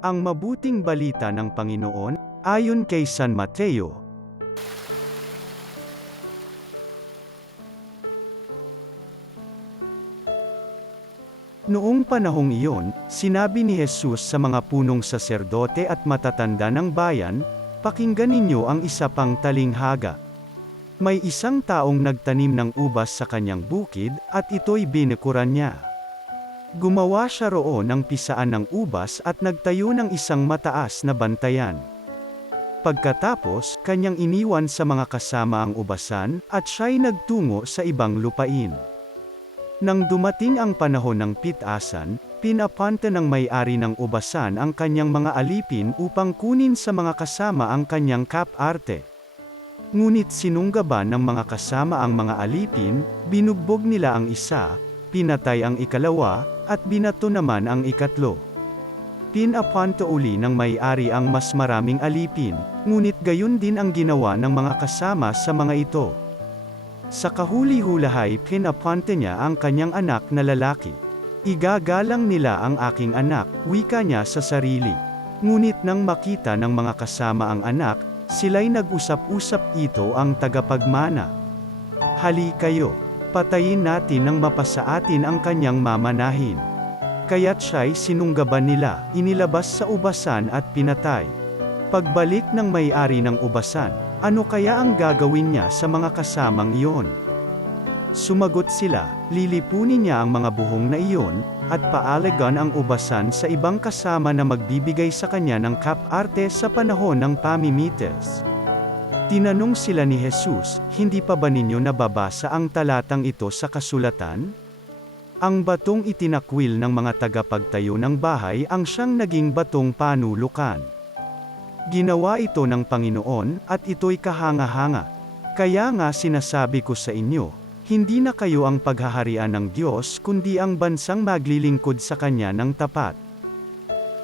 Ang mabuting balita ng Panginoon, ayon kay San Mateo. Noong panahong iyon, sinabi ni Jesus sa mga punong saserdote at matatanda ng bayan, "Pakinggan ninyo ang isa pang talinghaga. May isang taong nagtanim ng ubas sa kanyang bukid, at ito'y binikuran niya. Gumawa siya roon ng pisaan ng ubas at nagtayo ng isang mataas na bantayan. Pagkatapos, kanyang iniwan sa mga kasama ang ubasan, at siya'y nagtungo sa ibang lupain. Nang dumating ang panahon ng pitasan, pinapanta ng may-ari ng ubasan ang kanyang mga alipin upang kunin sa mga kasama ang kanyang kaparte. Ngunit sinunggaban ng mga kasama ang mga alipin, binugbog nila ang isa, pinatay ang ikalawa, at binato naman ang ikatlo. Pinapanta uli ng may-ari ang mas maraming alipin, ngunit gayon din ang ginawa ng mga kasama sa mga ito. Sa kahuli-hulahay pinapanta niya ang kanyang anak na lalaki. Igagalang nila ang aking anak, wika niya sa sarili. Ngunit nang makita ng mga kasama ang anak, sila'y nag-usap-usap, ito ang tagapagmana. Hali kayo, patayin natin nang mapasa atin ang kanyang mamanahin. Kaya't siya'y sinunggaban nila, inilabas sa ubasan at pinatay. Pagbalik ng may-ari ng ubasan, ano kaya ang gagawin niya sa mga kasamang iyon? Sumagot sila, lilipunin niya ang mga buhong na iyon, at paalagan ang ubasan sa ibang kasama na magbibigay sa kanya ng kaparte sa panahon ng pamimites. Tinanong sila ni Jesus, "Hindi pa ba ninyo nababasa ang talatang ito sa kasulatan? Ang batong itinakwil ng mga tagapagtayo ng bahay ang siyang naging batong panulukan. Ginawa ito ng Panginoon, at ito'y kahanga-hanga. Kaya nga sinasabi ko sa inyo, hindi na kayo ang paghaharian ng Diyos kundi ang bansang maglilingkod sa Kanya ng tapat."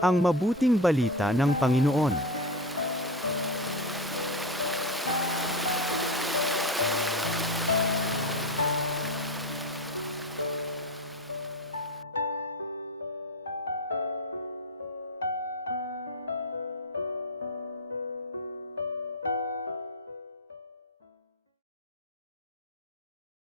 Ang mabuting balita ng Panginoon.